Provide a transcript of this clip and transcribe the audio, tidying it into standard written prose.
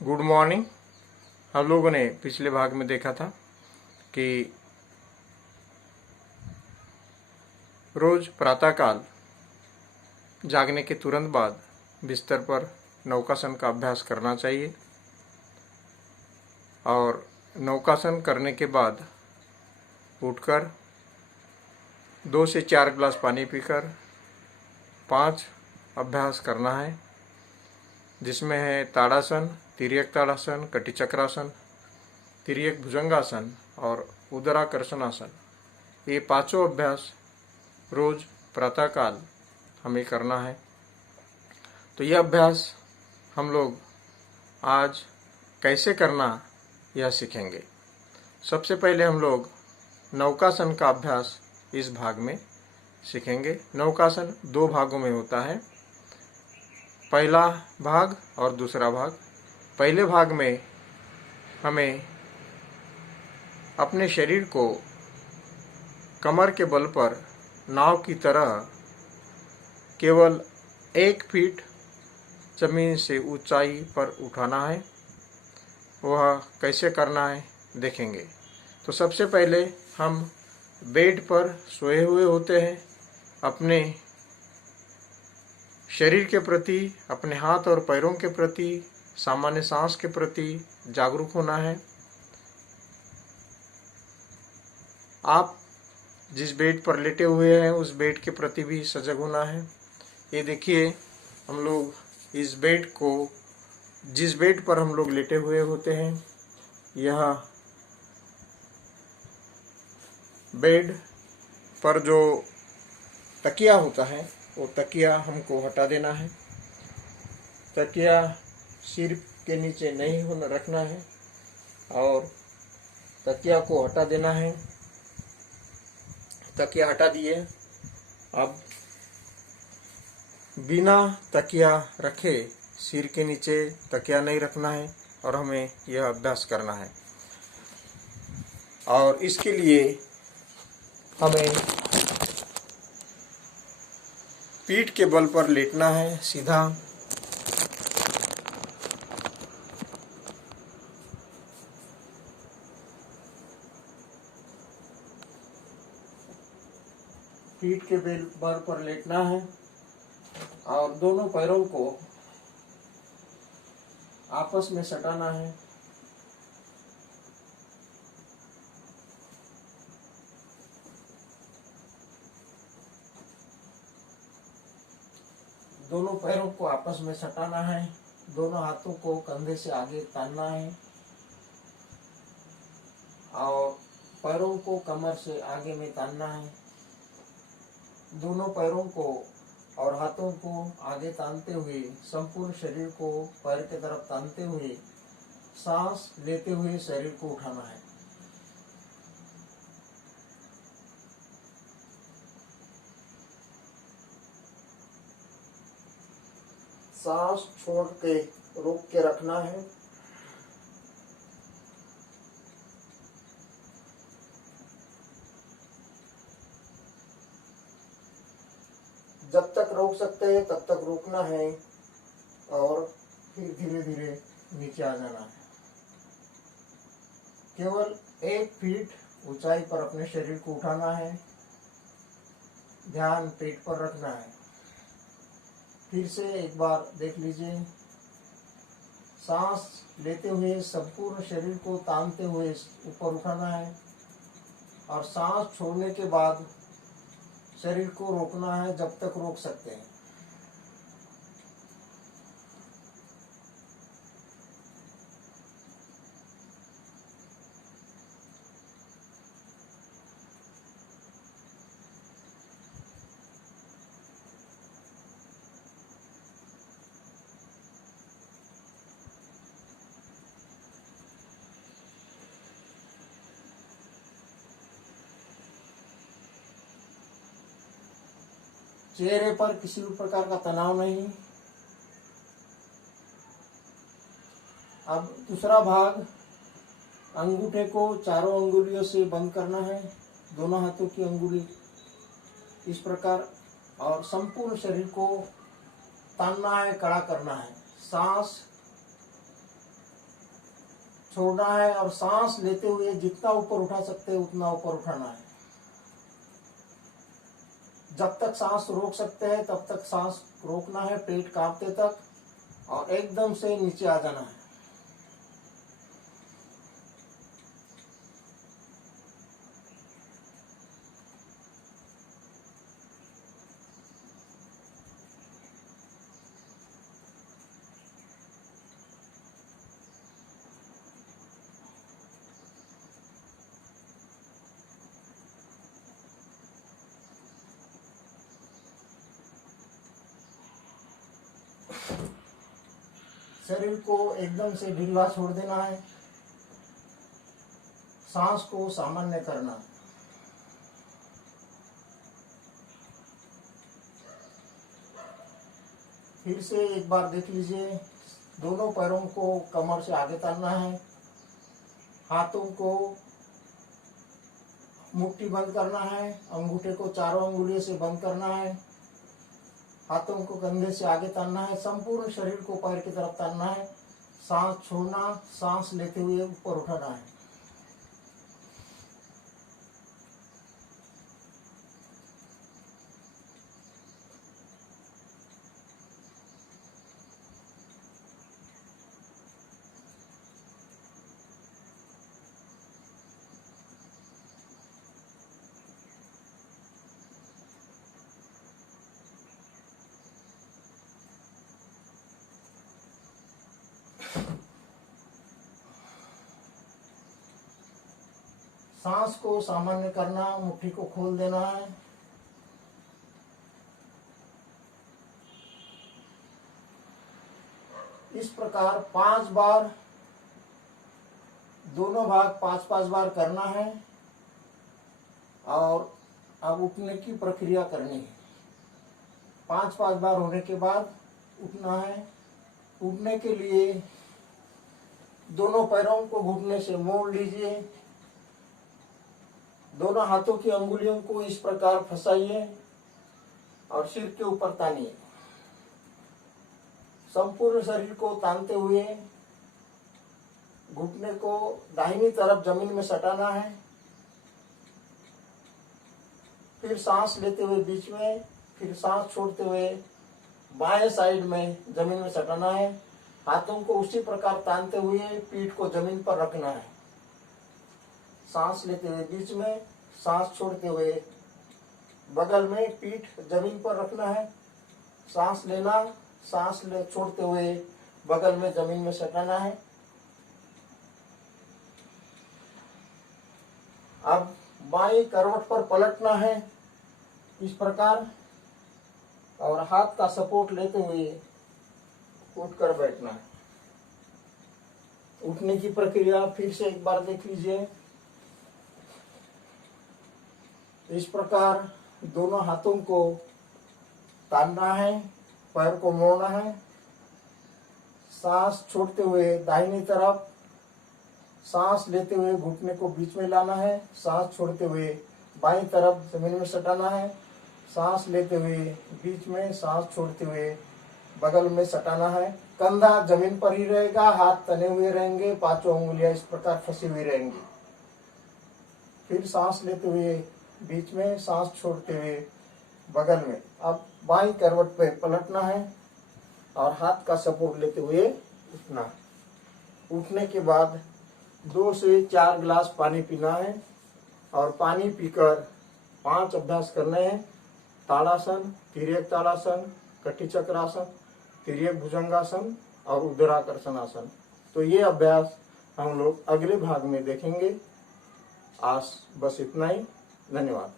Good morning. हम लोगों ने पिछले भाग में देखा था कि रोज प्रातःकाल जागने के तुरंत बाद बिस्तर पर नौकासन का अभ्यास करना चाहिए और नौकासन करने के बाद उठकर 2 से 4 गिलास पानी पीकर 5 अभ्यास करना है, जिसमें है ताड़ासन, तिर्यक ताड़ासन, कटिचक्रासन, तिर्यक भुजंगासन और उदराकर्षणासन। ये पांचों अभ्यास रोज प्रातःकाल हमें करना है। तो यह अभ्यास हम लोग आज कैसे करना यह सीखेंगे। सबसे पहले हम लोग नौकासन का अभ्यास इस भाग में सीखेंगे। नौकासन 2 भागों में होता है, पहला भाग और दूसरा भाग। पहले भाग में हमें अपने शरीर को कमर के बल पर नाव की तरह केवल 1 फीट जमीन से ऊंचाई पर उठाना है। वह कैसे करना है देखेंगे। तो सबसे पहले हम बेड पर सोए हुए होते हैं। अपने शरीर के प्रति, अपने हाथ और पैरों के प्रति, सामान्य सांस के प्रति जागरूक होना है। आप जिस बेड पर लेटे हुए हैं उस बेड के प्रति भी सजग होना है। ये देखिए, हम लोग इस बेड को, जिस बेड पर हम लोग लेटे हुए होते हैं, यह बेड पर जो तकिया होता है वो तकिया हमको हटा देना है। तकिया सिर के नीचे नहीं होना रखना है और तकिया को हटा देना है। तकिया हटा दिए। अब बिना तकिया रखे सिर के नीचे तकिया नहीं रखना है और हमें यह अभ्यास करना है। और इसके लिए हमें पीठ के बल पर लेटना है सीधा। पीठ के बल पर लेटना है और दोनों पैरों को आपस में सटाना है। दोनों पैरों को आपस में सटाना है। दोनों हाथों को कंधे से आगे तानना है और पैरों को कमर से आगे में तानना है। दोनों पैरों को और हाथों को आगे तानते हुए, संपूर्ण शरीर को पैर की तरफ तानते हुए, सांस लेते हुए शरीर को उठाना है। सांस छोड़ के रोक के रखना है। जब तक रोक सकते हैं तब तक रोकना है और फिर धीरे धीरे नीचे आ जाना है। केवल 1 फीट ऊंचाई पर अपने शरीर को उठाना है। ध्यान पेट पर रखना है। फिर से एक बार देख लीजिए। सांस लेते हुए संपूर्ण शरीर को तानते हुए ऊपर उठाना है और सांस छोड़ने के बाद शरीर को रोकना है जब तक रोक सकते हैं। चेहरे पर किसी भी प्रकार का तनाव नहीं। अब दूसरा भाग, अंगूठे को चारों अंगुलियों से बंद करना है, दोनों हाथों की अंगुली इस प्रकार, और संपूर्ण शरीर को तानना है, कड़ा करना है। सांस छोड़ना है और सांस लेते हुए जितना ऊपर उठा सकते हैं उतना ऊपर उठाना है। जब तक सांस रोक सकते हैं तब तक सांस रोकना है, पेट कांपते तक, और एकदम से नीचे आ जाना है। शरीर को एकदम से ढीला छोड़ देना है, सांस को सामान्य करना है। फिर से एक बार देख लीजिए, दोनों पैरों को कमर से आगे तानना है, हाथों को मुट्ठी बंद करना है, अंगूठे को चारों अंगुलियों से बंद करना है, हाथों को कंधे से आगे तानना है, संपूर्ण शरीर को पैर की तरफ तानना है, सांस छोड़ना, सांस लेते हुए ऊपर उठाना है। सांस को सामान्य करना, मुट्ठी को खोल देना है। इस प्रकार 5 बार, दोनों भाग 5-5 बार करना है और अब उठने की प्रक्रिया करनी है। 5-5 बार होने के बाद उठना है। उठने के लिए दोनों पैरों को घुटने से मोड़ लीजिए, दोनों हाथों की अंगुलियों को इस प्रकार फंसाइए और सिर के ऊपर तानिए। संपूर्ण शरीर को तानते हुए घुटने को दाहिनी तरफ जमीन में सटाना है। फिर सांस लेते हुए बीच में, फिर सांस छोड़ते हुए बाएं साइड में जमीन में सटाना है। हाथों को उसी प्रकार तानते हुए पीठ को जमीन पर रखना है। सांस लेते हुए बीच में, सांस छोड़ते हुए बगल में, पीठ जमीन पर रखना है। सांस लेना, सांस छोड़ते हुए बगल में जमीन में सटाना है। अब बाई करवट पर पलटना है इस प्रकार, और हाथ का सपोर्ट लेते हुए उठकर बैठना है। उठने की प्रक्रिया फिर से एक बार देख लीजिए। इस प्रकार दोनों हाथों को तानना है, पैर को मोड़ना है, सांस छोड़ते हुए दाहिनी तरफ, सांस लेते हुए घुटने को बीच में लाना है, सांस छोड़ते हुए बाईं तरफ जमीन में सटाना है, सांस लेते हुए बीच में, सांस छोड़ते हुए बगल में सटाना है। कंधा जमीन पर ही रहेगा, हाथ तने हुए रहेंगे, 5 उंगलियां इस प्रकार फंसी हुई रहेंगी। फिर सांस लेते हुए बीच में, सांस छोड़ते हुए बगल में। अब बाईं करवट पे पलटना है और हाथ का सपोर्ट लेते हुए उठना है। उठने के बाद 2 से 4 गिलास पानी पीना है और पानी पीकर 5 अभ्यास करने हैं। ताड़ासन, तिर्यक ताड़ासन, कटी चक्रासन, तिर्यक भुजंगासन और उदराकर्षण आसन। तो ये अभ्यास हम लोग अगले भाग में देखेंगे। आज बस इतना ही। धन्यवाद।